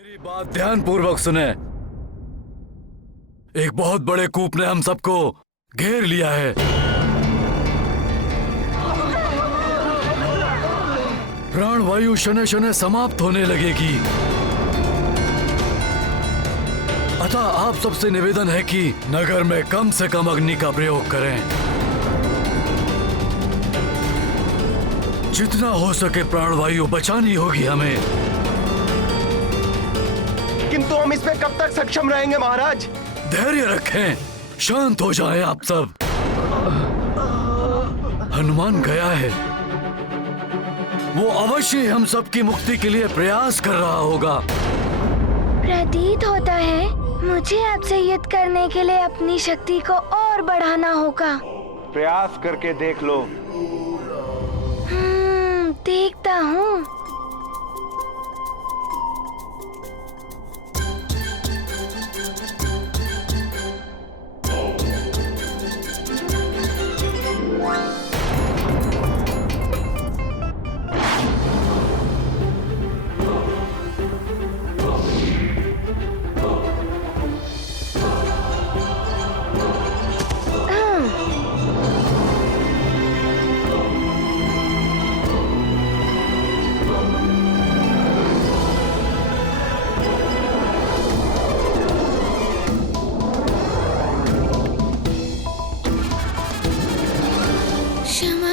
मेरी बात ध्यान पूर्वक सुने। एक बहुत बड़े कूप ने हम सबको घेर लिया है। प्राणवायु शने शने समाप्त होने लगेगी। अतः आप सबसे निवेदन है कि नगर में कम से कम अग्नि का प्रयोग करें। जितना हो सके प्राणवायु बचानी होगी हमें। किंतु हम इसमें कब तक सक्षम रहेंगे महाराज? धैर्य रखें, शांत हो जाएं आप सब। हनुमान गया है, वो अवश्य हम सबकी मुक्ति के लिए प्रयास कर रहा होगा। प्रतीत होता है मुझे आपसे युद्ध करने के लिए अपनी शक्ति को और बढ़ाना होगा। प्रयास करके देख लो। देखता हूँ।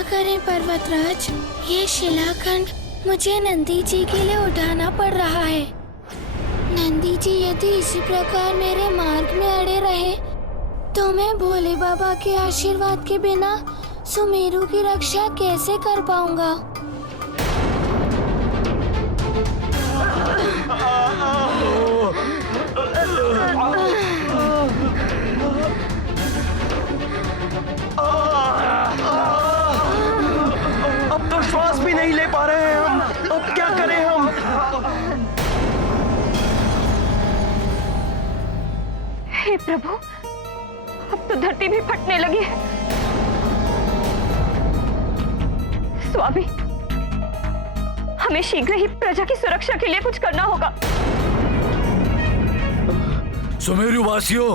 करें पर्वतराज, ये शिलाखंड मुझे नंदी जी के लिए उठाना पड़ रहा है। नंदी जी यदि इसी प्रकार मेरे मार्ग में अड़े रहे तो मैं भोले बाबा के आशीर्वाद के बिना सुमेरु की रक्षा कैसे कर पाऊंगा? अब तो श्वास भी नहीं ले पा रहे हैं हम। अब क्या करें हम? हे प्रभु, अब तो धरती भी फटने लगी है। स्वामी, हमें शीघ्र ही प्रजा की सुरक्षा के लिए कुछ करना होगा। सुमेरु वासियों,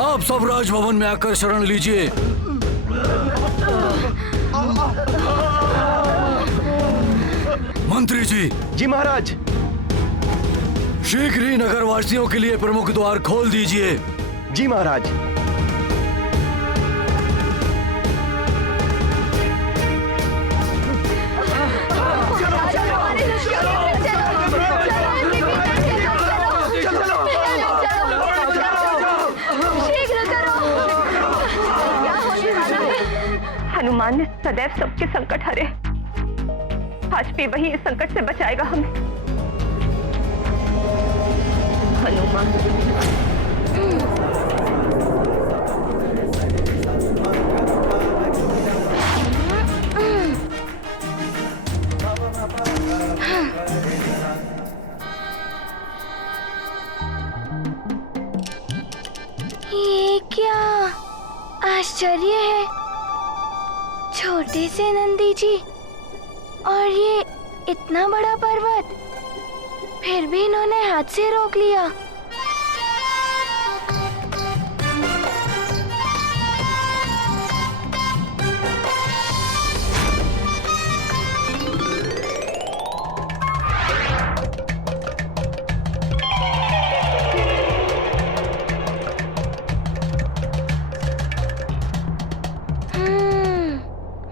आप सब राजभवन में आकर शरण लीजिए। मंत्री जी। जी महाराज। शीघ्र ही नगरवासियों के लिए प्रमुख द्वार खोल दीजिए। जी महाराज। हनुमान ने सदैव सबके संकट हरे, आज भी वही इस संकट से बचाएगा हमें। हनुमान। ये क्या आश्चर्य है, छोटे से नंदी जी और ये इतना बड़ा पर्वत, फिर भी इन्होंने हाथ से रोक लिया।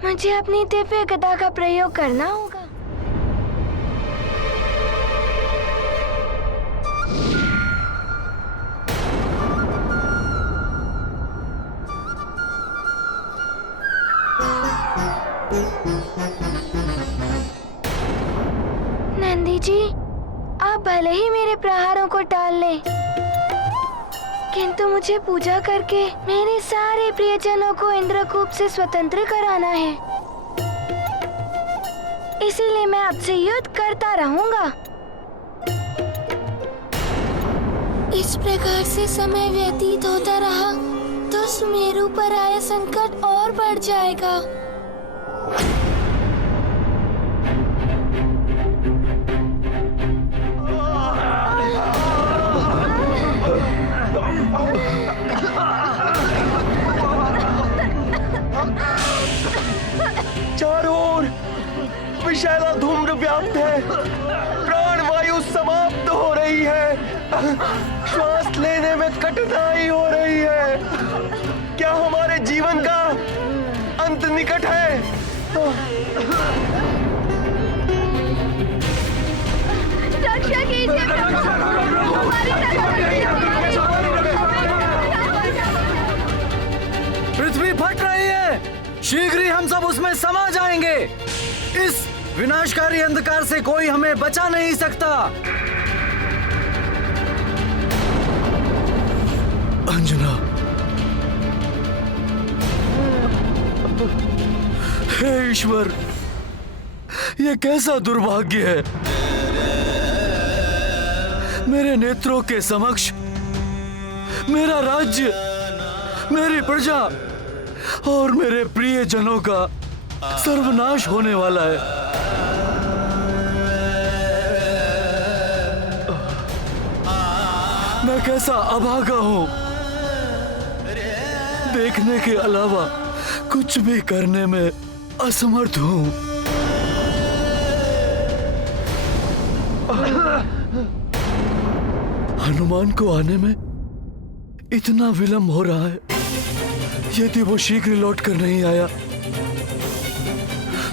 मुझे अपनी दिव्य गदा का प्रयोग करना होगा। नंदी जी, आप भले ही मेरे प्रहारों को टाल लें, किंतु मुझे पूजा करके मेरे सारे प्रियजनों को इंद्रकूप से स्वतंत्र कराना है। इसीलिए मैं आपसे युद्ध करता रहूंगा। इस प्रकार से समय व्यतीत होता रहा तो सुमेरु पर आया संकट और बढ़ जाएगा। विषैला धूम्र व्याप्त है, प्राणवायु समाप्त हो रही है, श्वास लेने में कठिनाई हो रही है। क्या हमारे जीवन का अंत निकट है? रक्षा कीजिए प्रभु, हमारी पृथ्वी फट रही है, शीघ्र ही हम सब उसमें समा जाएंगे। इस विनाशकारी अंधकार से कोई हमें बचा नहीं सकता। अंजना, हे ईश्वर, यह कैसा दुर्भाग्य है। मेरे नेत्रों के समक्ष मेरा राज्य, मेरी प्रजा और मेरे प्रिय जनों का सर्वनाश होने वाला है। मैं कैसा अभागा हूं, देखने के अलावा कुछ भी करने में असमर्थ हूं। हनुमान को आने में इतना विलंब हो रहा है। यदि वो शीघ्र लौट कर नहीं आया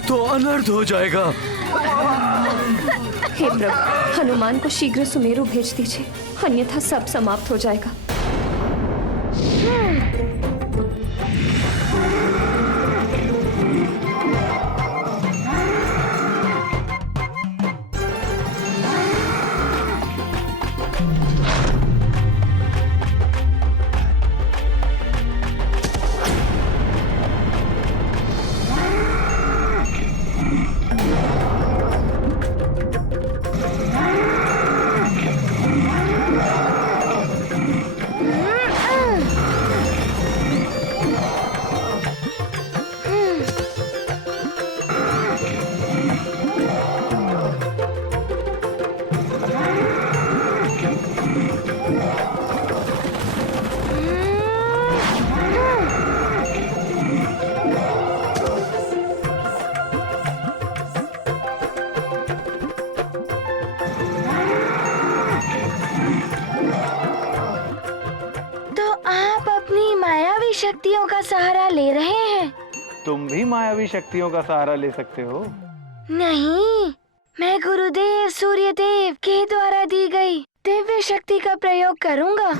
तो अनर्थ हो जाएगा। हे प्रभु, हनुमान को शीघ्र सुमेरु भेज दीजिए, अन्यथा सब समाप्त हो जाएगा। शक्तियों का सहारा ले रहे हैं। तुम भी मायावी शक्तियों का सहारा ले सकते हो। नहीं, मैं गुरुदेव सूर्यदेव के द्वारा दी गई दिव्य शक्ति का प्रयोग करूंगा।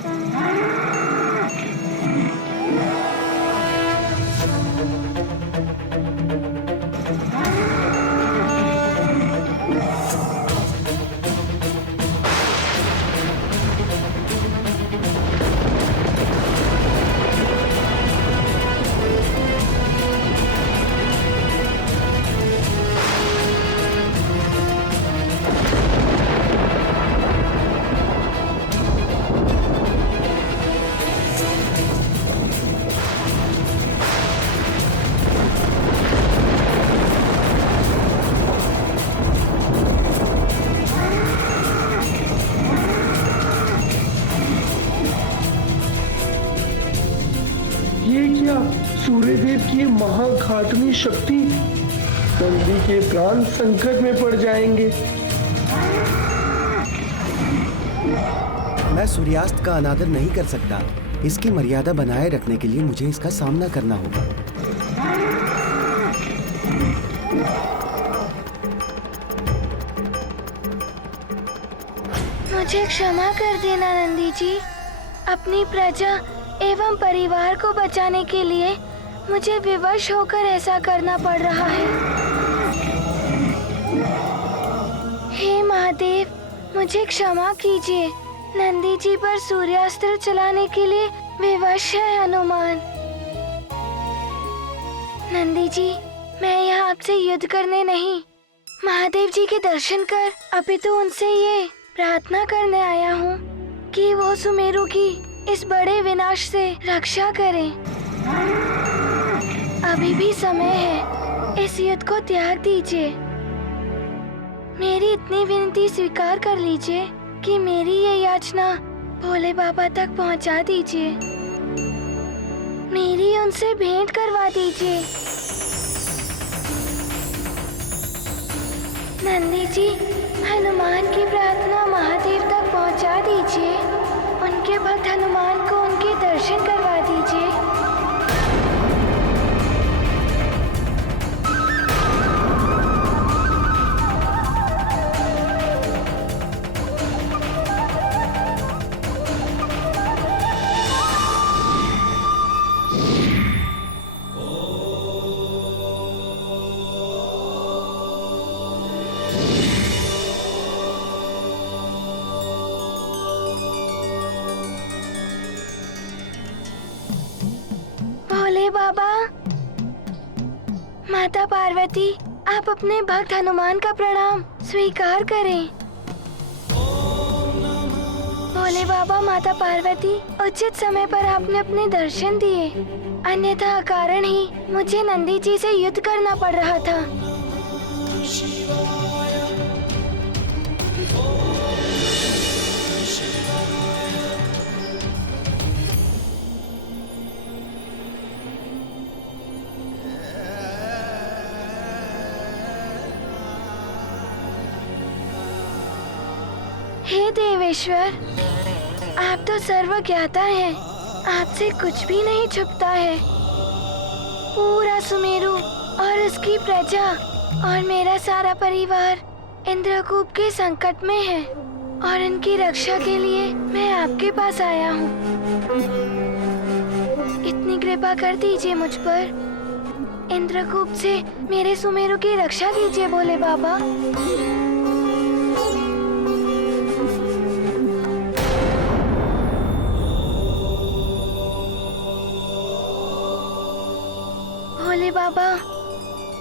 सूर्यदेव की महाघातनी शक्ति, नंदी के प्राण संकट में पड़ जाएंगे। मैं सूर्यास्त का अनादर नहीं कर सकता। इसकी मर्यादा बनाए रखने के लिए मुझे इसका सामना करना होगा। मुझे क्षमा कर देना नंदी जी। अपनी प्रजा एवं परिवार को बचाने के लिए मुझे विवश होकर ऐसा करना पड़ रहा है। हे महादेव, मुझे क्षमा कीजिए। नंदी जी पर सूर्यास्त्र चलाने के लिए विवश है हनुमान। नंदी जी, मैं यहाँ आपसे युद्ध करने नहीं, महादेव जी के दर्शन कर अपितु उनसे ये प्रार्थना करने आया हूँ कि वो सुमेरु की इस बड़े विनाश से रक्षा करें। अभी भी समय है, इस युद्ध को त्याग दीजिए। मेरी इतनी विनती स्वीकार कर लीजिए कि मेरी ये याचना भोले बाबा तक पहुंचा दीजिए। मेरी उनसे भेंट करवा दीजिए। नंदी जी, हनुमान की प्रार्थना महादेव तक पहुंचा दीजिए। उनके भक्त हनुमान को उनके दर्शन करवा दीजिए। भोले बाबा, माता पार्वती, आप अपने भक्त हनुमान का प्रणाम स्वीकार करें। भोले बाबा, माता पार्वती, उचित समय पर आपने अपने दर्शन दिए, अन्यथा अकारण ही मुझे नंदी जी से युद्ध करना पड़ रहा था। हे देवेश्वर, आप तो सर्वज्ञाता हैं, आपसे कुछ भी नहीं छुपता है। पूरा सुमेरु और उसकी प्रजा और मेरा सारा परिवार इंद्रकूप के संकट में है और इनकी रक्षा के लिए मैं आपके पास आया हूँ। इतनी कृपा कर दीजिए मुझ पर। इंद्रकूप से मेरे सुमेरु की रक्षा कीजिए भोले बाबा। भोले बाबा,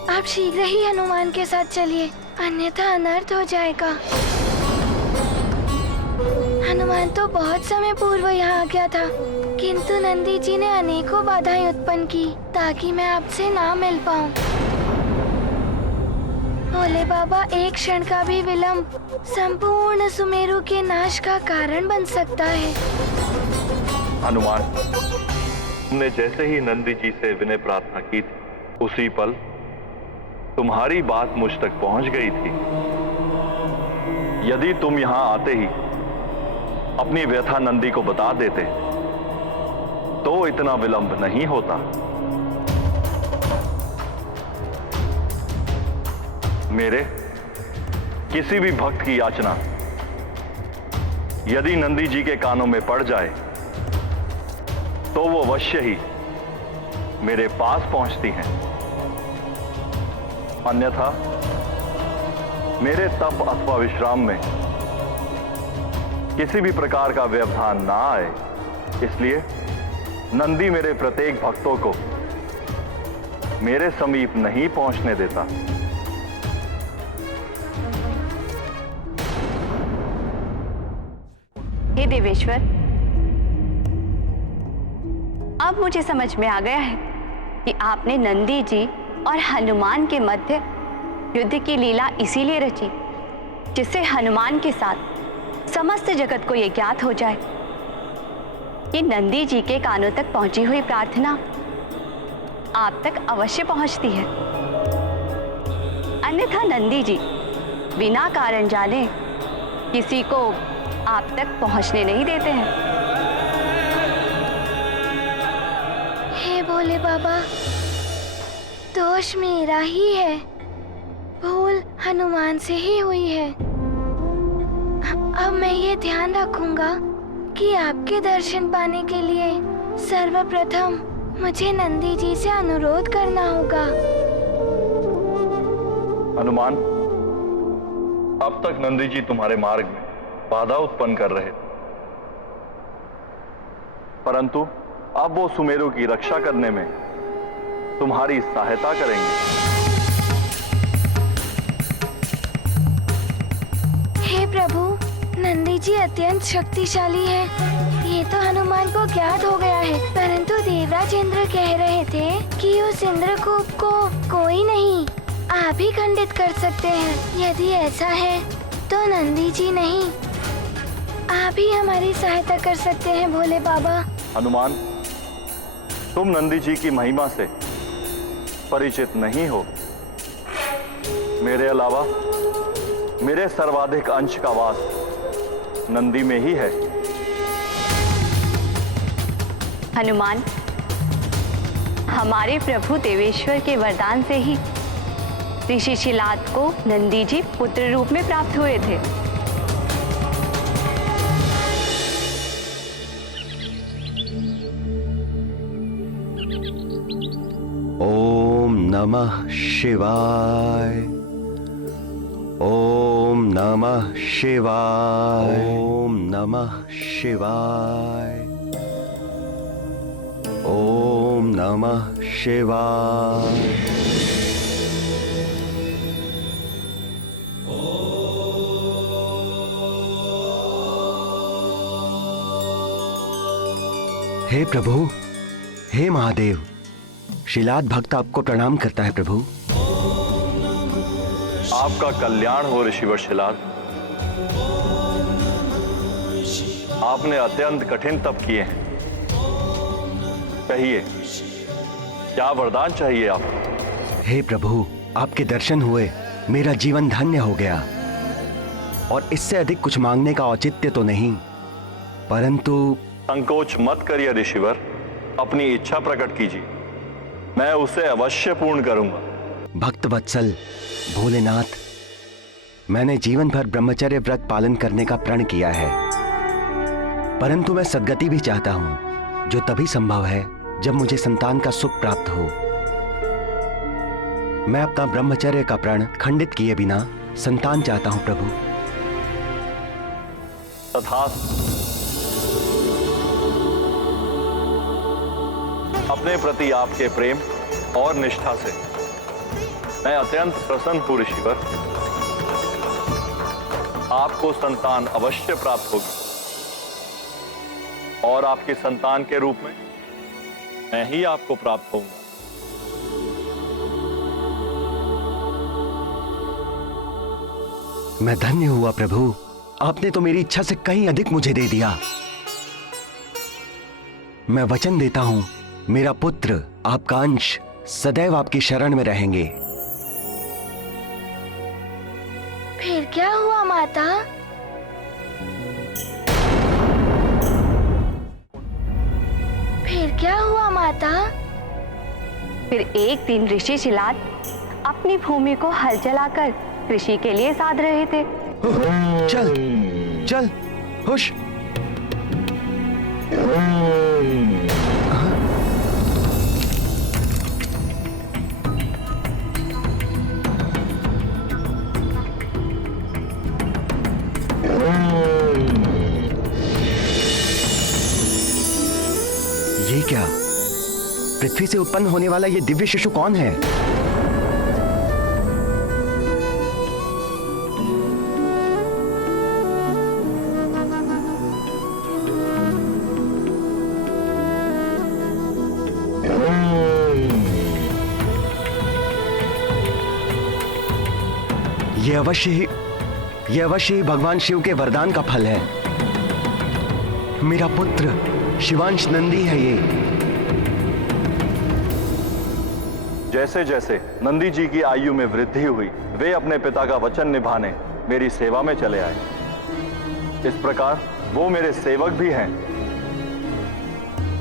आप शीघ्र ही हनुमान के साथ चलिए, अन्यथा अनर्थ हो जाएगा। हनुमान तो बहुत समय पूर्व यहाँ आ गया था, किंतु नंदी जी ने अनेकों बाधाएं उत्पन्न की ताकि मैं आपसे ना मिल पाऊँ। भोले बाबा, एक क्षण का भी विलंब संपूर्ण सुमेरु के नाश का कारण बन सकता है। हनुमान, तुमने जैसे ही नंदी जी से विनय प्रार्थना की थी, उसी पल तुम्हारी बात मुझ तक पहुंच गई थी। यदि तुम यहां आते ही अपनी व्यथा नंदी को बता देते तो इतना विलंब नहीं होता। मेरे किसी भी भक्त की याचना यदि नंदी जी के कानों में पड़ जाए तो वो अवश्य ही मेरे पास पहुंचती हैं। अन्यथा मेरे तप अथवा विश्राम में किसी भी प्रकार का व्यवधान ना आए, इसलिए नंदी मेरे प्रत्येक भक्तों को मेरे समीप नहीं पहुंचने देता। हे देवेश्वर, अब मुझे समझ में आ गया है कि आपने नंदी जी और हनुमान के मध्य युद्ध की लीला इसीलिए रची जिससे हनुमान के साथ समस्त जगत को यह ज्ञात हो जाए कि नंदी जी के कानों तक पहुंची हुई प्रार्थना आप तक अवश्य पहुंचती है। अन्यथा नंदी जी बिना कारण जाने किसी को आप तक पहुंचने नहीं देते हैं। हे भोले बाबा, दोष मेरा ही है, भूल हनुमान से ही हुई है। अब मैं ये ध्यान रखूंगा कि आपके दर्शन पाने के लिए सर्वप्रथम मुझे नंदी जी से अनुरोध करना होगा। हनुमान, अब तक नंदी जी तुम्हारे मार्ग में बाधा उत्पन्न कर रहे थे, परंतु अब वो सुमेरु की रक्षा करने में तुम्हारी सहायता करेंगे। हे प्रभु, नंदी जी अत्यंत शक्तिशाली है, ये तो हनुमान को ज्ञात हो गया है, परंतु देवराज इंद्र कह रहे थे कि उस इंद्रकूप को कोई नहीं, आप ही खंडित कर सकते हैं। यदि ऐसा है तो नंदी जी नहीं, आप ही हमारी सहायता कर सकते हैं भोले बाबा। हनुमान, तुम नंदी जी की महिमा से परिचित नहीं हो। मेरे अलावा मेरे सर्वाधिक अंश का वास नंदी में ही है। हनुमान, हमारे प्रभु देवेश्वर के वरदान से ही ऋषि शिलाद को नंदी जी पुत्र रूप में प्राप्त हुए थे। ओम नमः शिवाय। ओम नमः शिवाय। ओम नमः शिवाय। ओम नमः शिवाय। हे प्रभु, हे महादेव, शिलाद भक्त आपको प्रणाम करता है प्रभु। आपका कल्याण हो ऋषिवर शिलाद। आपने अत्यंत कठिन तप किए हैं। कहिए, क्या वरदान चाहिए आपको? हे प्रभु, आपके दर्शन हुए मेरा जीवन धन्य हो गया, और इससे अधिक कुछ मांगने का औचित्य तो नहीं, परंतु संकोच मत करिए ऋषिवर, अपनी इच्छा प्रकट कीजिए, मैं उसे अवश्य पूर्ण करूंगा। भक्त वत्सल भोलेनाथ, मैंने जीवन भर ब्रह्मचर्य व्रत पालन करने का प्रण किया है, परंतु मैं सद्गति भी चाहता हूं, जो तभी संभव है जब मुझे संतान का सुख प्राप्त हो। मैं अपना ब्रह्मचर्य का प्रण खंडित किए बिना संतान चाहता हूं प्रभु। तथास्तु। अपने प्रति आपके प्रेम और निष्ठा से मैं अत्यंत प्रसन्न हूं ऋषिवर। आपको संतान अवश्य प्राप्त होगी, और आपके संतान के रूप में मैं ही आपको प्राप्त होऊंगा। मैं धन्य हुआ प्रभु, आपने तो मेरी इच्छा से कहीं अधिक मुझे दे दिया। मैं वचन देता हूं, मेरा पुत्र, आपका अंश सदैव आपकी शरण में रहेंगे। फिर क्या हुआ माता? फिर क्या हुआ माता? फिर एक दिन ऋषि शिलाद अपनी भूमि को हल चलाकर कृषि के लिए साध रहे थे। चल चल, हुश। ये क्या? पृथ्वी से उत्पन्न होने वाला ये दिव्य शिशु कौन है? ये अवश्य ही भगवान शिव के वरदान का फल है। मेरा पुत्र शिवांश नंदी है ये। जैसे जैसे नंदी जी की आयु में वृद्धि हुई, वे अपने पिता का वचन निभाने मेरी सेवा में चले आए। इस प्रकार वो मेरे सेवक भी हैं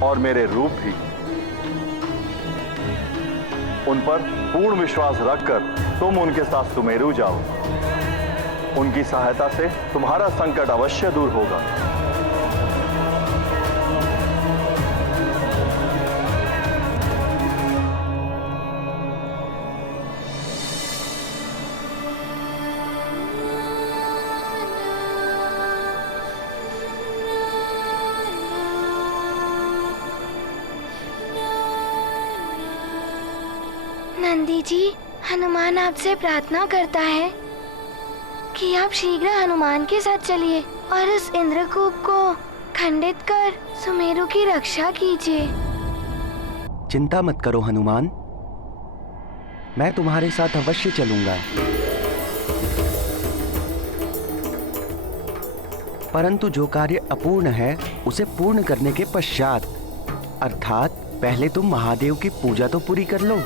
और मेरे रूप भी। उन पर पूर्ण विश्वास रखकर तुम उनके साथ सुमेरु जाओ। उनकी सहायता से तुम्हारा संकट अवश्य दूर होगा। नंदी जी, हनुमान आपसे प्रार्थना करता है कि आप शीघ्र हनुमान के साथ चलिए और इस इंद्रकूप को खंडित कर सुमेरु की रक्षा कीजिए। चिंता मत करो हनुमान, मैं तुम्हारे साथ अवश्य चलूंगा। परंतु जो कार्य अपूर्ण है उसे पूर्ण करने के पश्चात, अर्थात पहले तुम महादेव की पूजा तो पूरी कर लो।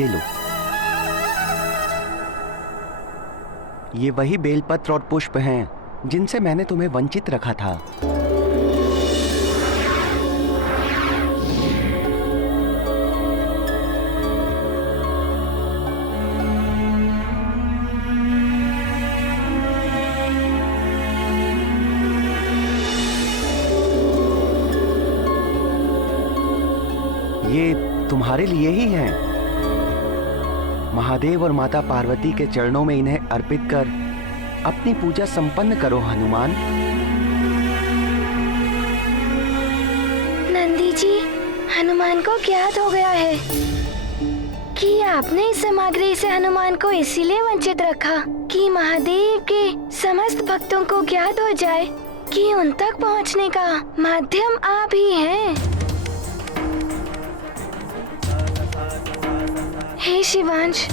ये लो। ये वही बेलपत्र और पुष्प हैं जिनसे मैंने तुम्हें वंचित रखा था। ये तुम्हारे लिए ही हैं। महादेव और माता पार्वती के चरणों में इन्हें अर्पित कर अपनी पूजा संपन्न करो हनुमान। नंदी जी, हनुमान को ज्ञात हो गया है कि आपने इस सामग्री से हनुमान को इसीलिए वंचित रखा कि महादेव के समस्त भक्तों को ज्ञात हो जाए कि उन तक पहुंचने का माध्यम आप ही हैं। हे शिवांश,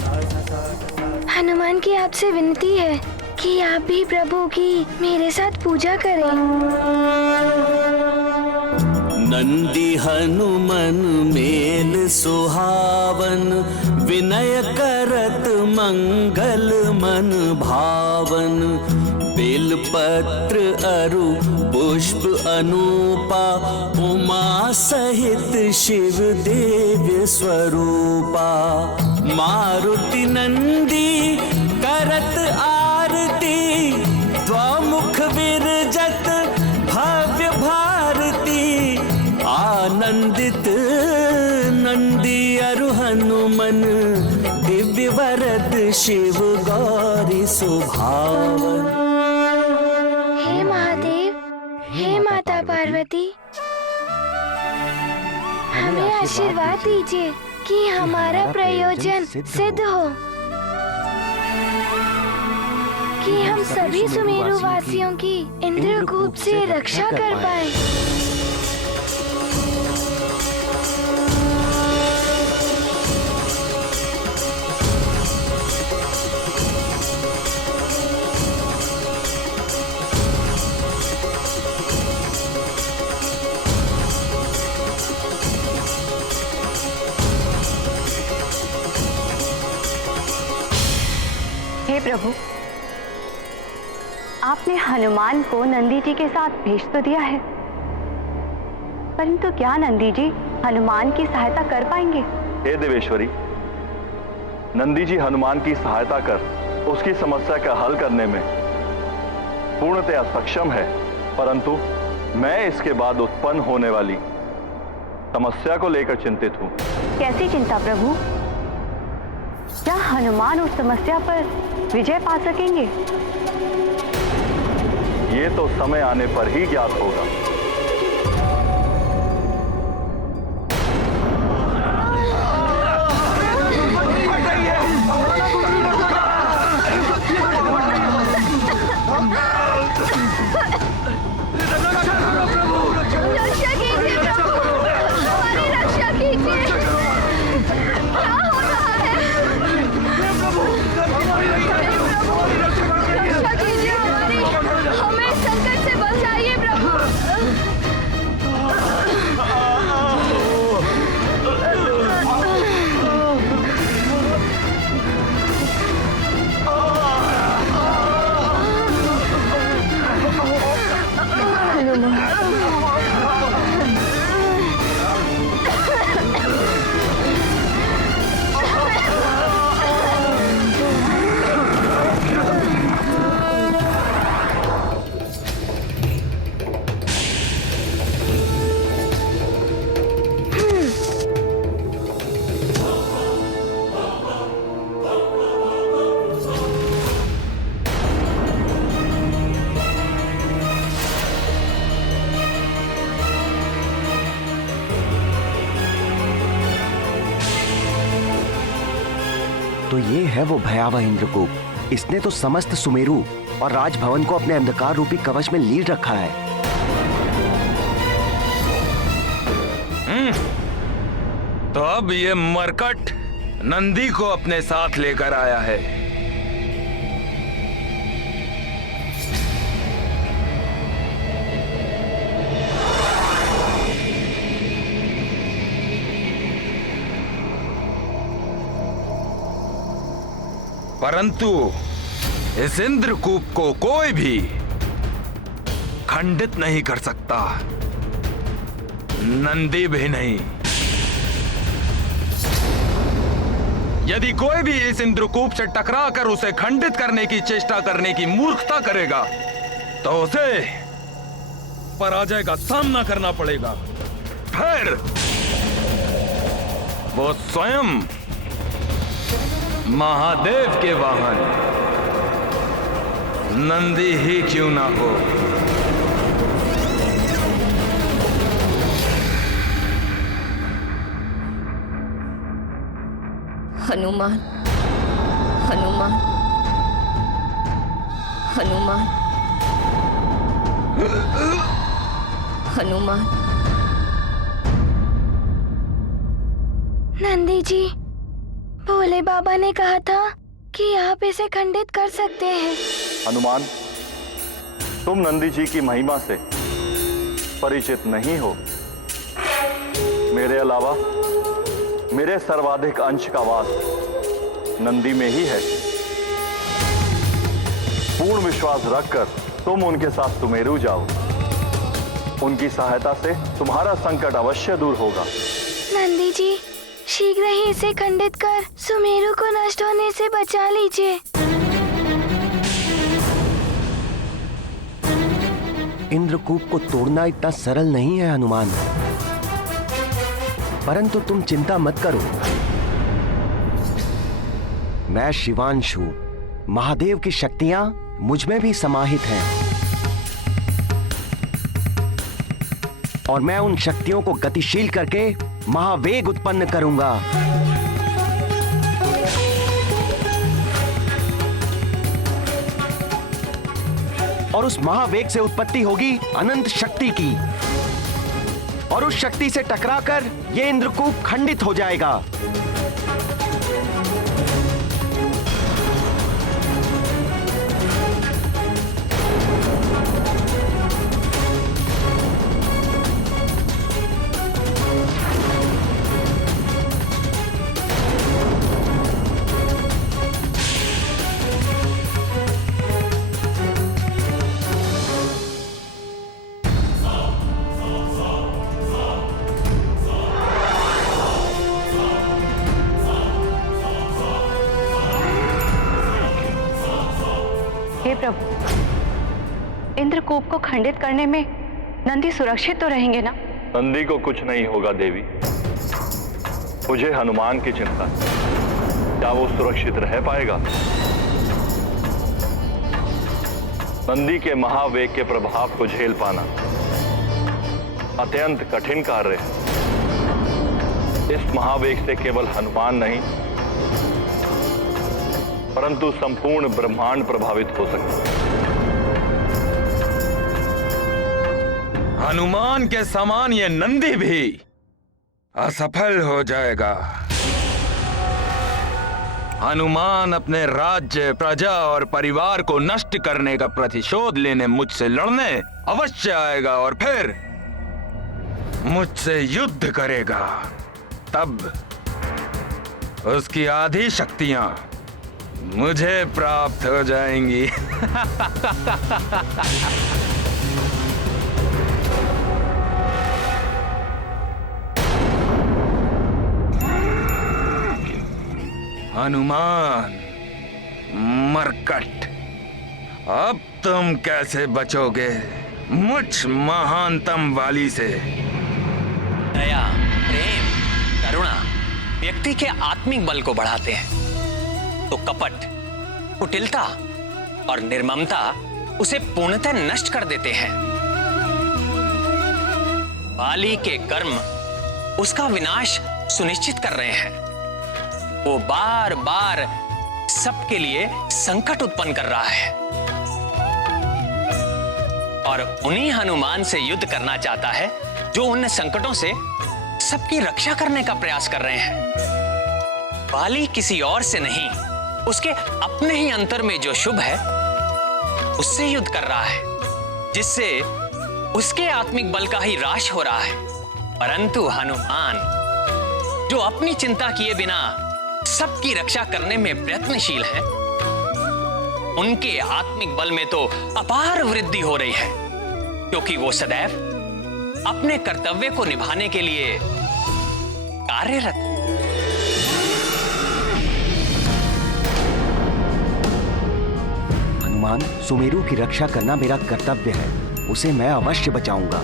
हनुमान की आपसे विनती है कि आप भी प्रभु की मेरे साथ पूजा करें। नंदी हनुमन मेल सुहावन, विनय करत मंगल मन भावन। बेलपत्र अरु पुष्प अनूपा, उमा सहित शिव देव्य स्वरूपा। मारुति नंदी करत आरती, द्वामुख विरजत भव्य भारती। आनंदित नंदी अरु हनुमन, दिव्य वरद शिव गौरी सुभावन। हे महादेव, हे माता पार्वती, हमें आशीर्वाद दीजिए कि हमारा प्रयोजन सिद्ध हो, कि हम सभी सुमेरु वासियों की इंद्रकूप से रक्षा कर पाए। हे प्रभु, आपने हनुमान को नंदी जी के साथ भेज तो दिया है, परंतु क्या नंदी जी हनुमान की सहायता कर पाएंगे? हे देवेश्वरी, नंदी जी हनुमान की सहायता कर उसकी समस्या का हल करने में पूर्णतया सक्षम है, परंतु मैं इसके बाद उत्पन्न होने वाली समस्या को लेकर चिंतित हूं। कैसी चिंता प्रभु? क्या हनुमान उस समस्या पर विजय पा सकेंगे? ये तो समय आने पर ही ज्ञात होगा। रक्षा कीजिए प्रभु, हमारी रक्षा कीजिए। क्या हो रहा है? रक्षा कीजिए हमारी, हमें संकट से बचाइए प्रभु। तो ये है वो भयावह इंद्रकूप। इसने तो समस्त सुमेरु और राजभवन को अपने अंधकार रूपी कवच में लीड रखा है। तो अब ये मरकट नंदी को अपने साथ लेकर आया है। परंतु इस इंद्रकूप को कोई भी खंडित नहीं कर सकता, नंदी भी नहीं। यदि कोई भी इस इंद्रकूप से टकराकर उसे खंडित करने की चेष्टा करने की मूर्खता करेगा तो उसे पराजय का सामना करना पड़ेगा। फिर वो स्वयं महादेव के वाहन नंदी ही क्यों ना हो। हनुमान, हनुमान, हनुमान, हनुमान। नंदी जी, भोले बाबा ने कहा था कि आप इसे खंडित कर सकते हैं। हनुमान, तुम नंदी जी की महिमा से परिचित नहीं हो। मेरे अलावा मेरे सर्वाधिक अंश का वास नंदी में ही है। पूर्ण विश्वास रखकर तुम उनके साथ सुमेरु जाओ। उनकी सहायता से तुम्हारा संकट अवश्य दूर होगा। नंदी जी, शीघ्र ही इसे खंडित कर सुमेरु को नष्ट होने से बचा लीजिए। इंद्रकूप को तोड़ना इतना सरल नहीं है हनुमान, परंतु तुम चिंता मत करो। मैं शिवांशु, महादेव की शक्तियां मुझ में भी समाहित हैं और मैं उन शक्तियों को गतिशील करके महावेग उत्पन्न करूंगा। और उस महावेग से उत्पत्ति होगी अनंत शक्ति की, और उस शक्ति से टकराकर ये इंद्रकूप खंडित हो जाएगा। हे प्रभु, इंद्रकूप को खंडित करने में नंदी सुरक्षित तो रहेंगे ना? नंदी को कुछ नहीं होगा देवी। मुझे हनुमान की चिंता, क्या वो सुरक्षित रह पाएगा? नंदी के महावेग के प्रभाव को झेल पाना अत्यंत कठिन कार्य है। इस महावेग से केवल हनुमान नहीं परंतु संपूर्ण ब्रह्मांड प्रभावित हो सकता है। हनुमान के समान ये नंदी भी असफल हो जाएगा। हनुमान अपने राज्य, प्रजा और परिवार को नष्ट करने का प्रतिशोध लेने मुझसे लड़ने अवश्य आएगा और फिर मुझसे युद्ध करेगा। तब उसकी आधी शक्तियां मुझे प्राप्त हो जाएंगी। हनुमान, मरकट, अब तुम कैसे बचोगे मुझ महानतम वाली से? दया, प्रेम, करुणा व्यक्ति के आत्मिक बल को बढ़ाते हैं, तो कपट, कुटिलता और निर्ममता उसे पूर्णतः नष्ट कर देते हैं। बाली के कर्म उसका विनाश सुनिश्चित कर रहे हैं। वो बार बार सबके लिए संकट उत्पन्न कर रहा है और उन्हीं हनुमान से युद्ध करना चाहता है जो उन संकटों से सबकी रक्षा करने का प्रयास कर रहे हैं। बाली किसी और से नहीं, उसके अपने ही अंतर में जो शुभ है उससे युद्ध कर रहा है, जिससे उसके आत्मिक बल का ही ह्रास हो रहा है। परंतु हनुमान, जो अपनी चिंता किए बिना सबकी रक्षा करने में प्रयत्नशील है, उनके आत्मिक बल में तो अपार वृद्धि हो रही है, क्योंकि वो सदैव अपने कर्तव्य को निभाने के लिए कार्यरत। हनुमान, सुमेरु की रक्षा करना मेरा कर्तव्य है, उसे मैं अवश्य बचाऊंगा।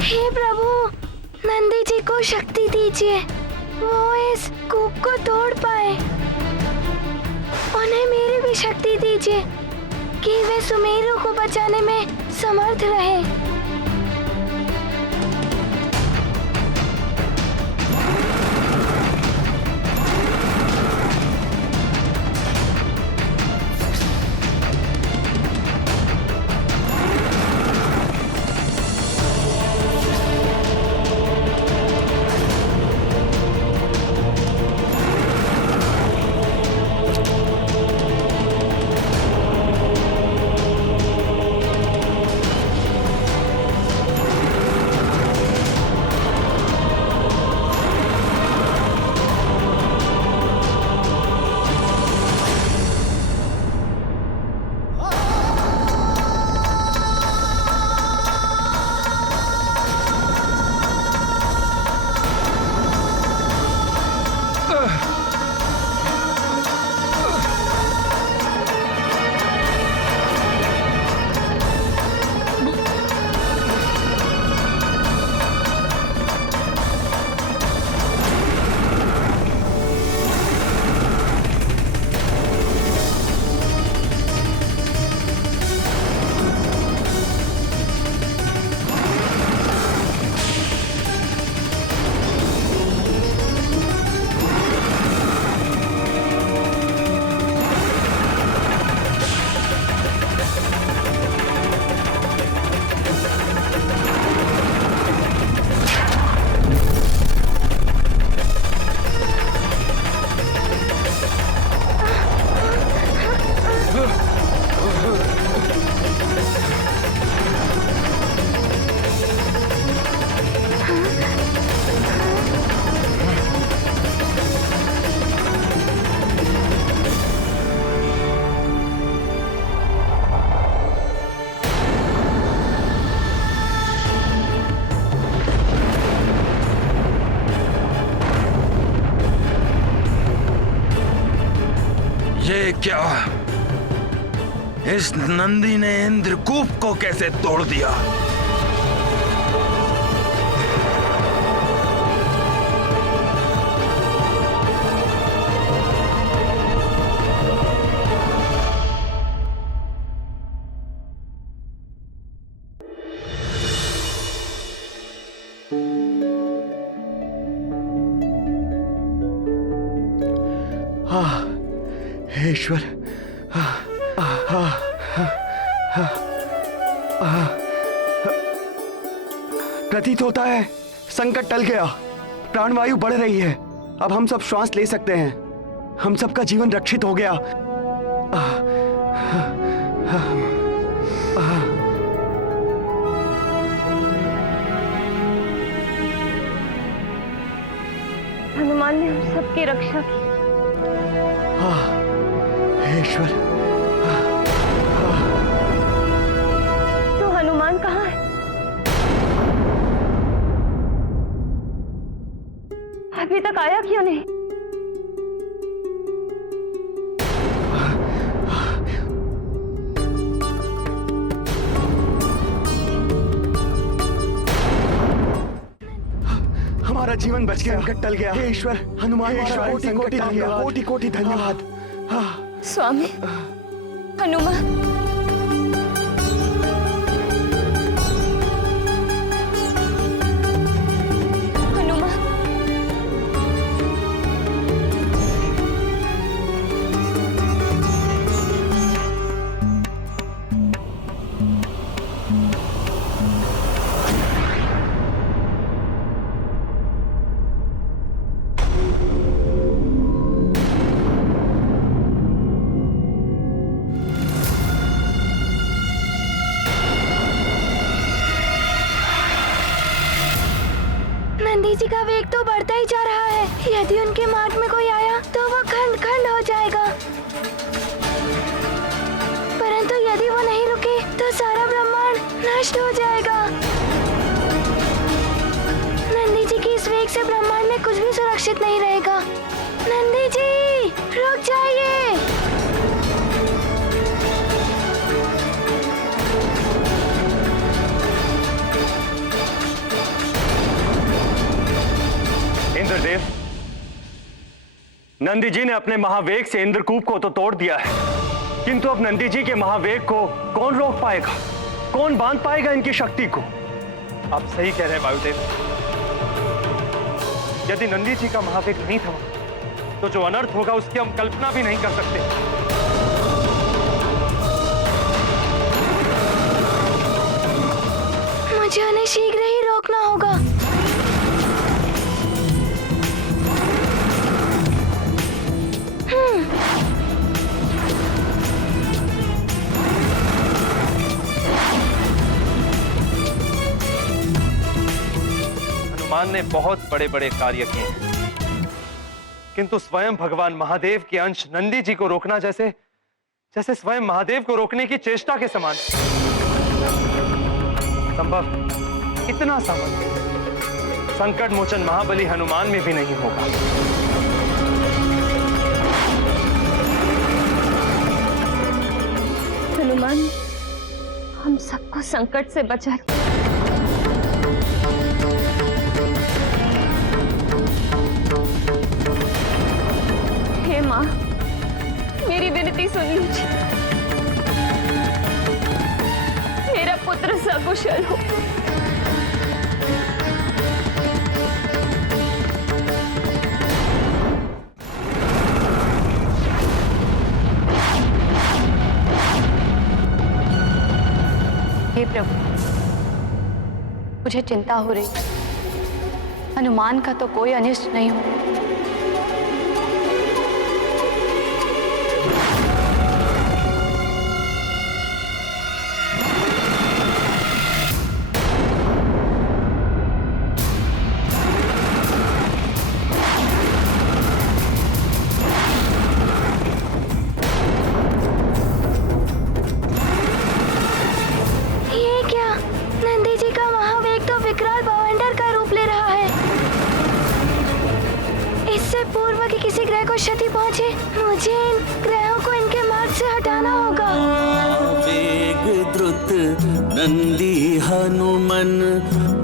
हे प्रभु, नंदी जी को शक्ति दीजिए, वो इस कूप को तोड़ पाए। उन्हें मेरी भी शक्ति दीजिए कि वे सुमेरु को बचाने में समर्थ रहे। ये क्या? इस नंदी ने इंद्रकूप को कैसे तोड़ दिया? हे ईश्वर, प्रतीत होता है संकट टल गया, प्राणवायु बढ़ रही है, अब हम सब श्वास ले सकते हैं, हम सबका जीवन रक्षित हो गया। हनुमान ने हम सबकी रक्षा की। हे ईश्वर, तो हनुमान कहाँ है? अभी तक आया क्यों नहीं? हमारा जीवन बच गया, संकट टल गया। हे ईश्वर, हनुमान कोटि कोटि धन्यवाद, कोटि कोटि धन्यवाद। स्वामी हनुमान, नंदी जी का वेग तो बढ़ता ही जा रहा है। यदि उनके मार्ग में कोई आया तो वो खंड खंड हो जाएगा, परंतु यदि वो नहीं रुके तो सारा ब्रह्मांड नष्ट हो जाएगा। नंदी जी की इस वेग से ब्रह्मांड में कुछ भी सुरक्षित नहीं रहेगा। नंदी जी रुक जाइए। इंद्रदेव, नंदी जी ने अपने महावेग से इंद्रकूप को तो तोड़ दिया है, किंतु अब नंदी जी के महावेग को कौन रोक पाएगा, कौन बांध पाएगा इनकी शक्ति को? आप सही कह रहे हैं वायुदेव। यदि नंदी जी का महावेग नहीं थमा तो जो अनर्थ होगा उसकी हम कल्पना भी नहीं कर सकते। मुझे उन्हें शीघ्र ही रोकना होगा। हनुमान ने बहुत बड़े बड़े कार्य किए हैं, किंतु स्वयं भगवान महादेव के अंश नंदी जी को रोकना जैसे जैसे स्वयं महादेव को रोकने की चेष्टा के समान। संभव इतना सामर्थ्य संकट मोचन महाबली हनुमान में भी नहीं होगा। हनुमान हम सबको संकट से बचा। हे माँ, मेरी विनती सुन लीजिए। मेरा पुत्र सकुशल हो। हे प्रभु, मुझे चिंता हो रही। हनुमान का तो कोई अनिष्ट नहीं हो। क्षति पहुंचे, मुझे इन ग्रहों को इनके मार्ग से हटाना होगा। वेग द्रुत नंदी हनुमन,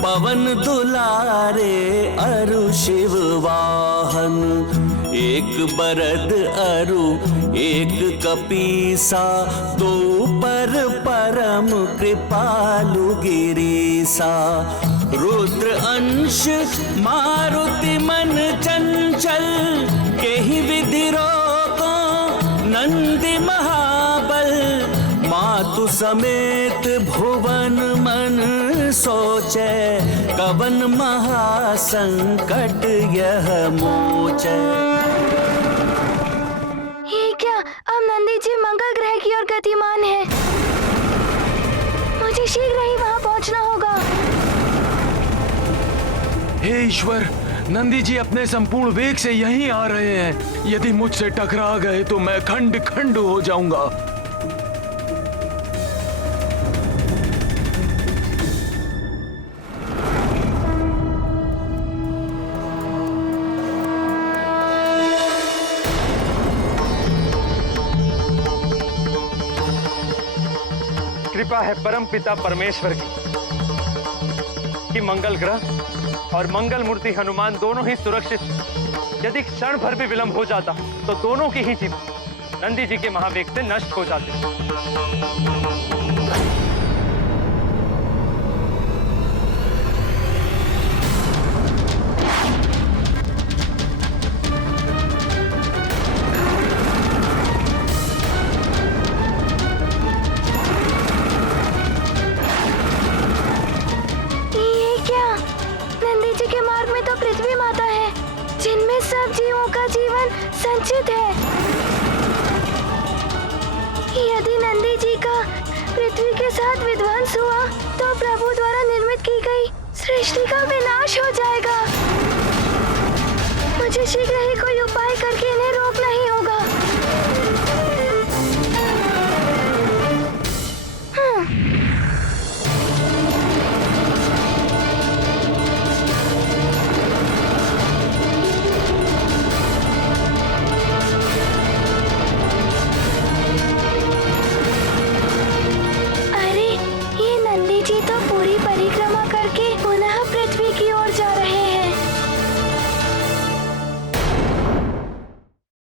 पवन दुलारे अरु शिव वाहन। एक बरद अरु एक कपीसा, दो पर परम कृपालु गिरीसा। रुद्र अंश मारुति मन चंचल, केहि विधि रोको नंदी महाबल। मातु समेत भुवन मन सोचे, कवन महासंकट यह मोचे। ये क्या, अब नंदी जी मंगल ग्रह की ओर गतिमान है। मुझे शीघ्र ही वहां पहुंचना होगा। हे ईश्वर, नंदी जी अपने संपूर्ण वेग से यहीं आ रहे हैं। यदि मुझसे टकरा गए तो मैं खंड खंड हो जाऊंगा। कृपा है परम पिता परमेश्वर की कि मंगल ग्रह और मंगल मूर्ति हनुमान दोनों ही सुरक्षित। यदि क्षण भर भी विलंब हो जाता तो दोनों की ही जीवन नंदी जी के महावेग से नष्ट हो जाते। संचित है। यदि नंदी जी का पृथ्वी के साथ विध्वंस हुआ तो प्रभु द्वारा निर्मित की गई सृष्टि का विनाश हो जाएगा। मुझे शीघ्र ही कोई उपाय करके इन्हें रोकना